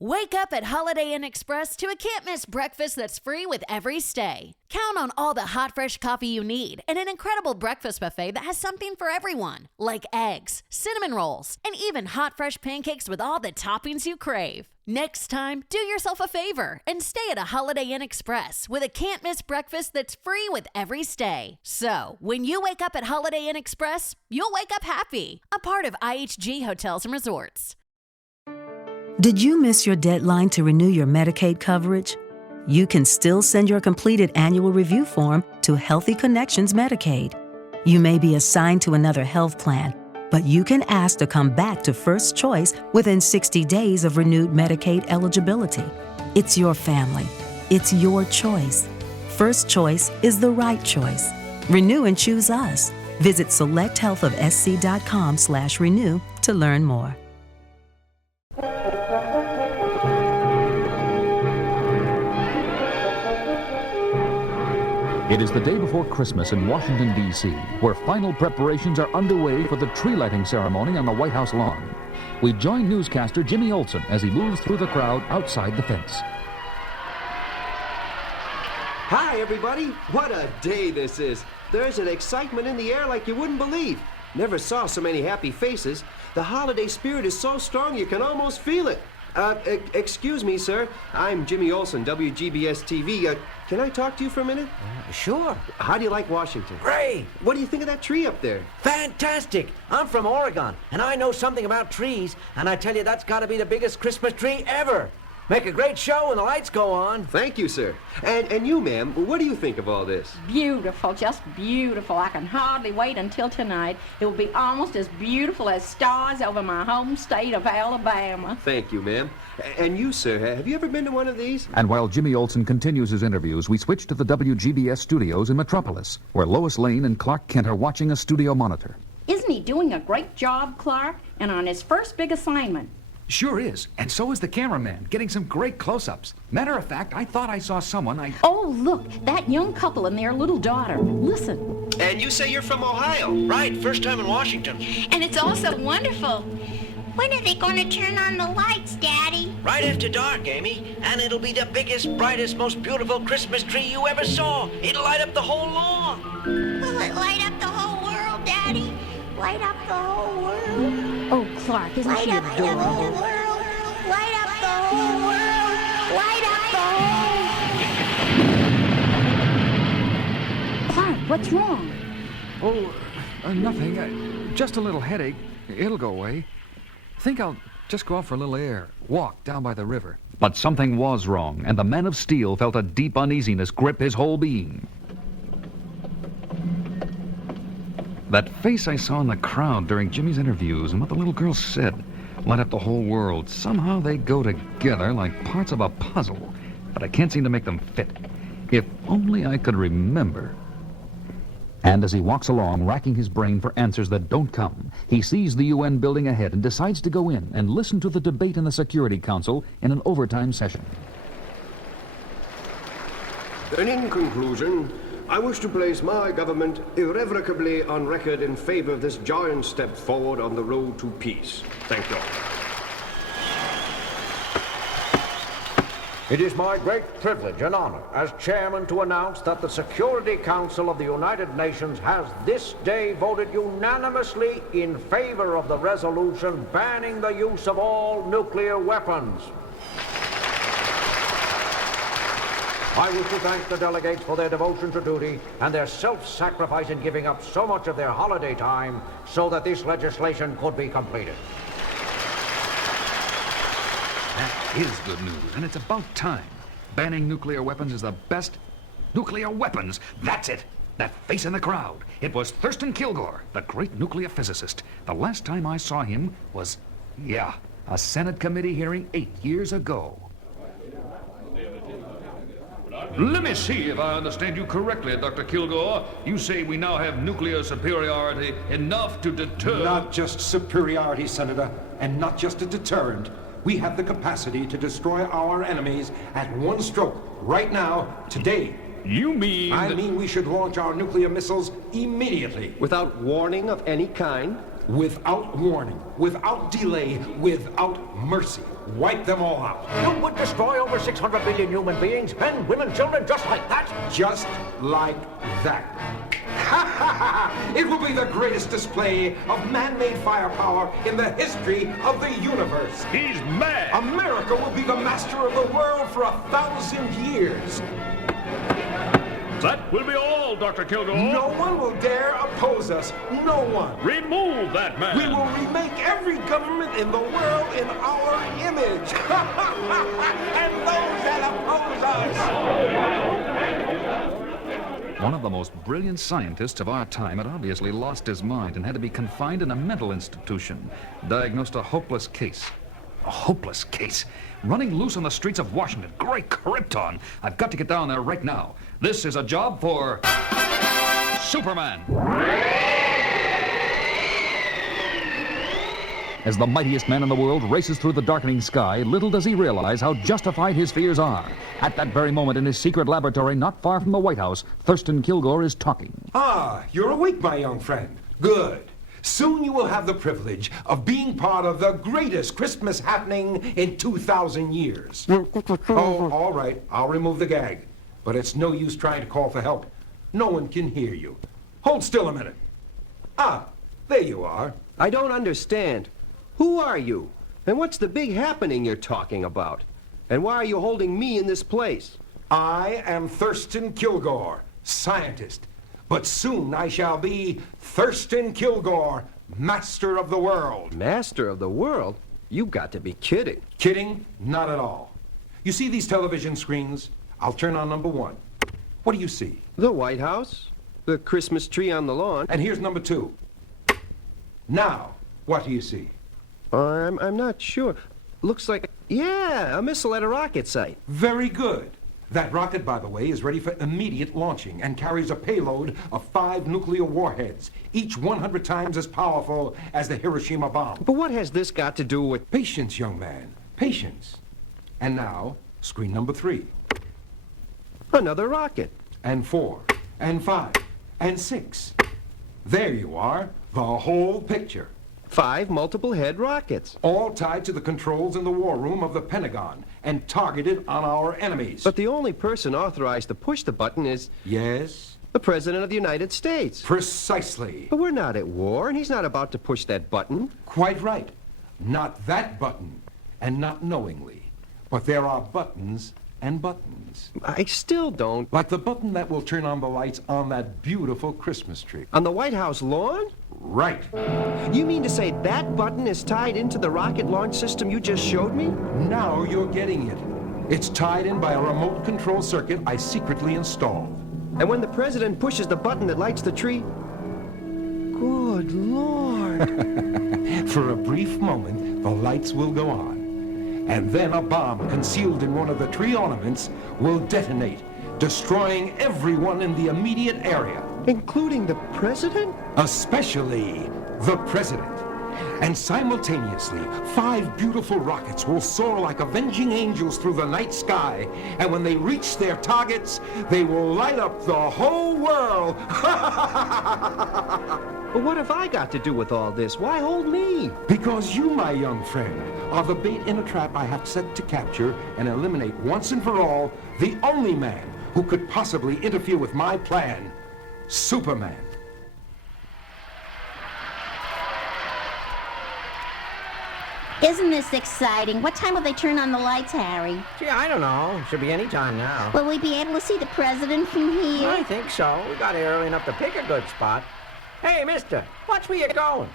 Wake up at Holiday Inn Express to a can't-miss breakfast that's free with every stay. Count on all the hot, fresh coffee you need and an incredible breakfast buffet that has something for everyone, like eggs, cinnamon rolls, and even hot, fresh pancakes with all the toppings you crave. Next time, do yourself a favor and stay at a Holiday Inn Express with a can't-miss breakfast that's free with every stay. So, when you wake up at Holiday Inn Express, you'll wake up happy. A part of IHG Hotels and Resorts. Did you miss your deadline to renew your Medicaid coverage? You can still send your completed annual review form to Healthy Connections Medicaid. You may be assigned to another health plan, but you can ask to come back to First Choice within 60 days of renewed Medicaid eligibility. It's your family. It's your choice. First Choice is the right choice. Renew and choose us. Visit selecthealthofsc.com/renew to learn more. It is the day before Christmas in Washington, D.C., where final preparations are underway for the tree lighting ceremony on the White House lawn. We join newscaster Jimmy Olsen as he moves through the crowd outside the fence. Hi, everybody. What a day this is. There's an excitement in the air like you wouldn't believe. Never saw so many happy faces. The holiday spirit is so strong you can almost feel it. Excuse me, sir. I'm Jimmy Olsen, WGBS TV. Can I talk to you for a minute? Sure. How do you like Washington? Great. What do you think of that tree up there? Fantastic. I'm from Oregon, and I know something about trees, and I tell you that's got to be the biggest Christmas tree ever. Make a great show when the lights go on. Thank you, sir. And you, ma'am, what do you think of all this? Beautiful, just beautiful. I can hardly wait until tonight. It will be almost as beautiful as stars over my home state of Alabama. Thank you, ma'am. And you, sir, have you ever been to one of these? And while Jimmy Olsen continues his interviews, we switch to the WGBS studios in Metropolis, where Lois Lane and Clark Kent are watching a studio monitor. Isn't he doing a great job, Clark? And on his first big assignment. Sure is, and so is the cameraman, getting some great close-ups. Matter of fact, I thought I saw someone Oh, look, that young couple and their little daughter. Listen. And you say you're from Ohio? Right, first time in Washington. And it's all so wonderful. When are they going to turn on the lights, Daddy? Right after dark, Amy, and it'll be the biggest, brightest, most beautiful Christmas tree you ever saw. It'll light up the whole lawn. Will it light up the whole world, Daddy? Light up the whole world? Oh, Clark, isn't Light she up the whole adorable? world. Light up the whole world. Light up the whole... Clark, what's wrong? Oh, nothing. Just a little headache. It'll go away. Think I'll just go out for a little air. Walk down by the river. But something was wrong, and the Man of Steel felt a deep uneasiness grip his whole being. That face I saw in the crowd during Jimmy's interviews and what the little girl said light up the whole world. Somehow they go together like parts of a puzzle, but I can't seem to make them fit. If only I could remember. And as he walks along, racking his brain for answers that don't come, he sees the UN building ahead and decides to go in and listen to the debate in the Security Council in an overtime session. And in conclusion, I wish to place my government irrevocably on record in favor of this giant step forward on the road to peace. Thank you. It is my great privilege and honor as chairman to announce that the Security Council of the United Nations has this day voted unanimously in favor of the resolution banning the use of all nuclear weapons. I wish to thank the delegates for their devotion to duty and their self-sacrifice in giving up so much of their holiday time so that this legislation could be completed. That is good news, and it's about time. Banning nuclear weapons is the best. Nuclear weapons! That's it! That face in the crowd. It was Thurston Kilgore, the great nuclear physicist. The last time I saw him was, a Senate committee hearing 8 years ago. Let me see if I understand you correctly, Dr. Kilgore. You say we now have nuclear superiority enough to deter... Not just superiority, Senator, and not just a deterrent. We have the capacity to destroy our enemies at one stroke, right now, today. You mean... I mean we should launch our nuclear missiles immediately. Without warning of any kind? without warning, without delay, without mercy. Wipe them all out. You would destroy over 600 million human beings, men, women, children, just like that? Just like that. It will be the greatest display of man-made firepower in the history of the universe. He's mad! America will be the master of the world for 1,000 years. That will be all, Dr. Kilgore. No one will dare oppose us. No one. Remove that man. We will remake every government in the world in our image. And those that oppose us. One of the most brilliant scientists of our time had obviously lost his mind and had to be confined in a mental institution, diagnosed a hopeless case. A hopeless case. Running loose on the streets of Washington. Great Krypton. I've got to get down there right now. This is a job for Superman. As the mightiest man in the world races through the darkening sky, little does he realize how justified his fears are. At that very moment in his secret laboratory not far from the White House, Thurston Kilgore is talking. Ah, you're awake, my young friend. Good. Soon you will have the privilege of being part of the greatest Christmas happening in 2,000 years. Oh, all right. I'll remove the gag. But it's no use trying to call for help. No one can hear you. Hold still a minute. Ah, there you are. I don't understand. Who are you? And what's the big happening you're talking about? And why are you holding me in this place? I am Thurston Kilgore, scientist. But soon I shall be Thurston Kilgore, master of the world. Master of the world? You've got to be kidding. Kidding? Not at all. You see these television screens? I'll turn on number 1. What do you see? The White House. The Christmas tree on the lawn. And here's number 2. Now, what do you see? I'm not sure. Looks like, yeah, a missile at a rocket site. Very good. That rocket, by the way, is ready for immediate launching and carries a payload of 5 nuclear warheads, each 100 times as powerful as the Hiroshima bomb. But what has this got to do with... Patience, young man. Patience. And now, screen number 3. Another rocket. And 4. And 5. And 6. There you are. The whole picture. 5 multiple-head rockets. All tied to the controls in the war room of the Pentagon and targeted on our enemies. But the only person authorized to push the button is... Yes? The President of the United States. Precisely. But we're not at war, and he's not about to push that button. Quite right. Not that button, and not knowingly. But there are buttons and buttons. I still don't... Like the button that will turn on the lights on that beautiful Christmas tree. On the White House lawn? Right. You mean to say that button is tied into the rocket launch system you just showed me? Now you're getting it. It's tied in by a remote control circuit I secretly installed. And when the president pushes the button that lights the tree... Good Lord. For a brief moment, the lights will go on. And then a bomb concealed in one of the tree ornaments will detonate, destroying everyone in the immediate area. Including the president? Especially the president. And simultaneously, 5 beautiful rockets will soar like avenging angels through the night sky. And when they reach their targets, they will light up the whole world. But what have I got to do with all this? Why hold me? Because you, my young friend, are the bait in a trap I have set to capture and eliminate once and for all the only man who could possibly interfere with my plan, Superman. Isn't this exciting? What time will they turn on the lights, Harry? Gee, I don't know. Should be any time now. Will we be able to see the president from here? I think so. We got here early enough to pick a good spot. Hey, mister, watch where you're going.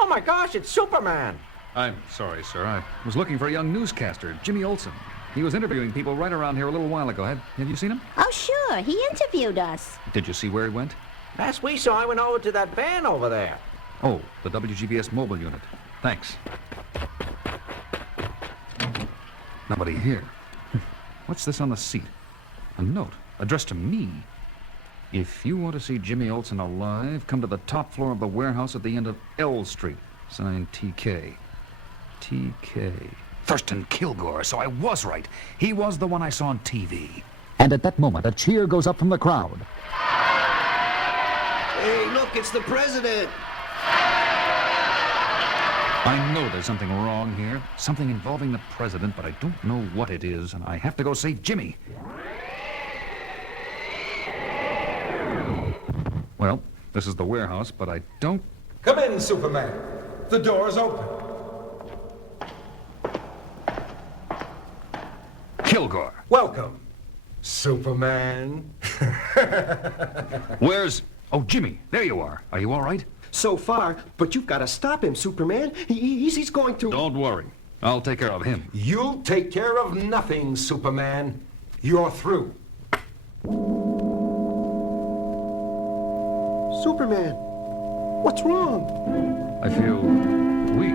Oh, my gosh, it's Superman. I'm sorry, sir. I was looking for a young newscaster, Jimmy Olsen. He was interviewing people right around here a little while ago. Have you seen him? Oh, sure. He interviewed us. Did you see where he went? Last we saw, I went over to that van over there. Oh, the WGBS mobile unit. Thanks. Nobody here. What's this on the seat? A note addressed to me. If you want to see Jimmy Olsen alive, come to the top floor of the warehouse at the end of L Street. Signed TK. TK. Thurston Kilgore, so I was right. He was the one I saw on TV. And at that moment, a cheer goes up from the crowd. Hey, look, it's the president. I know there's something wrong here. Something involving the president, but I don't know what it is, and I have to go save Jimmy. Well, this is the warehouse, but I don't... Come in, Superman. The door's open. Kilgore. Welcome, Superman. Where's... Oh, Jimmy, there you are. Are you all right? So far, but you've got to stop him, Superman. He's going to... Don't worry. I'll take care of him. You'll take care of nothing, Superman. You're through. Superman, what's wrong? I feel weak,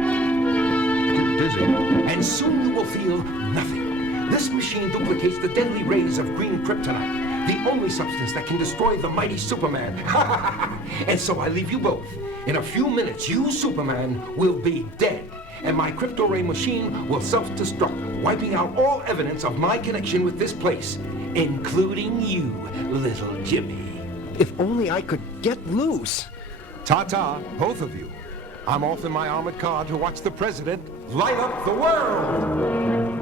dizzy. And soon you will feel nothing. This machine duplicates the deadly rays of green kryptonite, the only substance that can destroy the mighty Superman. And so I leave you both. In a few minutes, you, Superman, will be dead. And my crypto ray machine will self-destruct, wiping out all evidence of my connection with this place, including you, little Jimmy. If only I could get loose. Ta-ta, both of you. I'm off in my armored car to watch the president light up the world.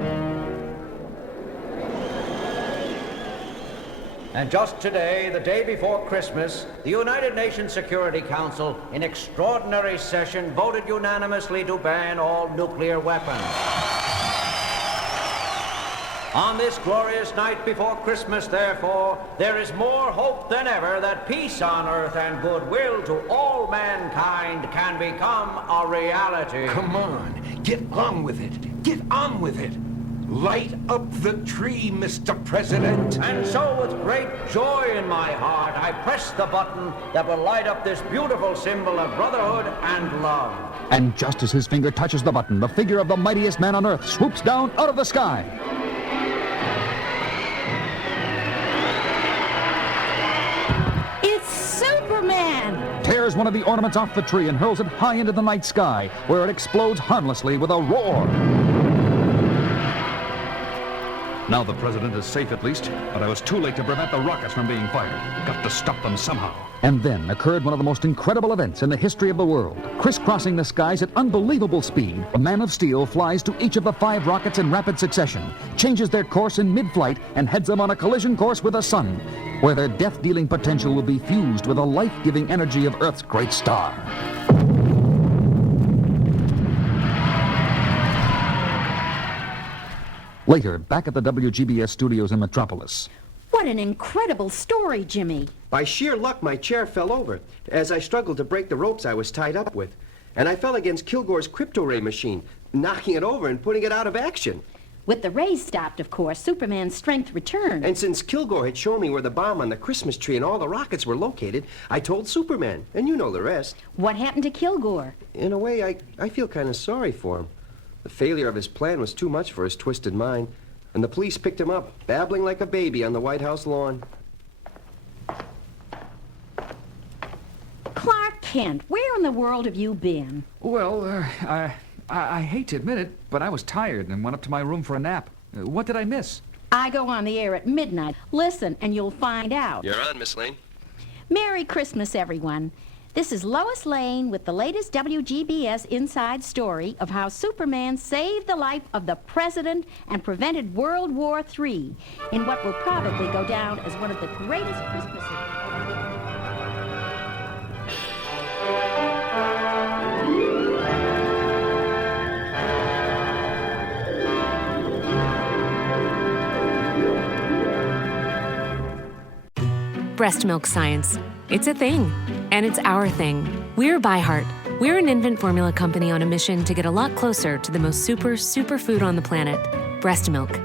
And just today, the day before Christmas, the United Nations Security Council, in extraordinary session, voted unanimously to ban all nuclear weapons. On this glorious night before Christmas, therefore, there is more hope than ever that peace on earth and goodwill to all mankind can become a reality. Come on, get on with it. Get on with it. Light up the tree, Mr. President. And so, with great joy in my heart, I press the button that will light up this beautiful symbol of brotherhood and love. And just as his finger touches the button, the figure of the mightiest man on earth swoops down out of the sky. It's Superman! Tears one of the ornaments off the tree and hurls it high into the night sky, where it explodes harmlessly with a roar. Now the president is safe at least, but I was too late to prevent the rockets from being fired. Got to stop them somehow. And then occurred one of the most incredible events in the history of the world. Crisscrossing the skies at unbelievable speed, a man of steel flies to each of the 5 rockets in rapid succession, changes their course in mid-flight, and heads them on a collision course with the sun, where their death-dealing potential will be fused with the life-giving energy of Earth's great star. Later, back at the WGBS studios in Metropolis. What an incredible story, Jimmy. By sheer luck, my chair fell over as I struggled to break the ropes I was tied up with. And I fell against Kilgore's crypto ray machine, knocking it over and putting it out of action. With the rays stopped, of course, Superman's strength returned. And since Kilgore had shown me where the bomb on the Christmas tree and all the rockets were located, I told Superman, and you know the rest. What happened to Kilgore? In a way, I feel kind of sorry for him. The failure of his plan was too much for his twisted mind, and the police picked him up, babbling like a baby on the White House lawn. Clark Kent, where in the world have you been? Well, I hate to admit it, but I was tired and went up to my room for a nap. What did I miss? I go on the air at midnight. Listen, and you'll find out. You're on, Miss Lane. Merry Christmas, everyone. This is Lois Lane with the latest WGBS inside story of how Superman saved the life of the president and prevented World War III in what will probably go down as one of the greatest Christmases. Breast milk science. It's a thing, and it's our thing. We're ByHeart. We're an infant formula company on a mission to get a lot closer to the most super food on the planet, breast milk.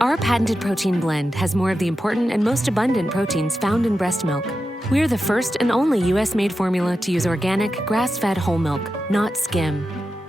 Our patented protein blend has more of the important and most abundant proteins found in breast milk. We're the first and only U.S.-made formula to use organic, grass-fed whole milk, not skim.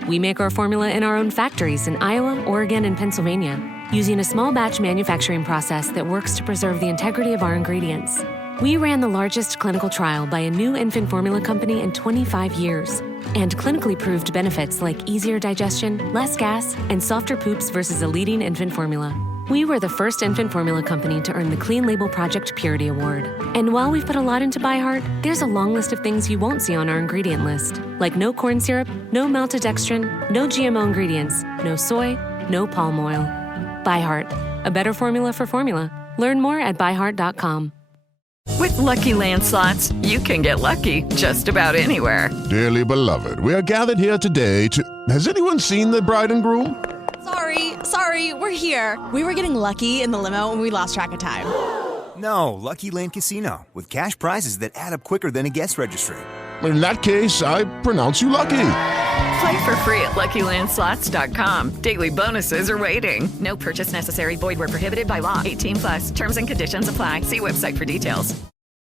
We make our formula in our own factories in Iowa, Oregon, and Pennsylvania, using a small batch manufacturing process that works to preserve the integrity of our ingredients. We ran the largest clinical trial by a new infant formula company in 25 years, and clinically proved benefits like easier digestion, less gas, and softer poops versus a leading infant formula. We were the first infant formula company to earn the Clean Label Project Purity Award. And while we've put a lot into ByHeart, there's a long list of things you won't see on our ingredient list, like no corn syrup, no maltodextrin, no GMO ingredients, no soy, no palm oil. ByHeart, a better formula for formula. Learn more at byheart.com. With Lucky Land Slots, you can get lucky just about anywhere. Dearly beloved, we are gathered here today to... Has anyone seen the bride and groom? Sorry, we're here. We were getting lucky in the limo and we lost track of time. No, Lucky Land Casino, with cash prizes that add up quicker than a guest registry. In that case, I pronounce you lucky. Play for free at LuckyLandSlots.com. Daily bonuses are waiting. No purchase necessary. Void where prohibited by law. 18+. Terms and conditions apply. See website for details.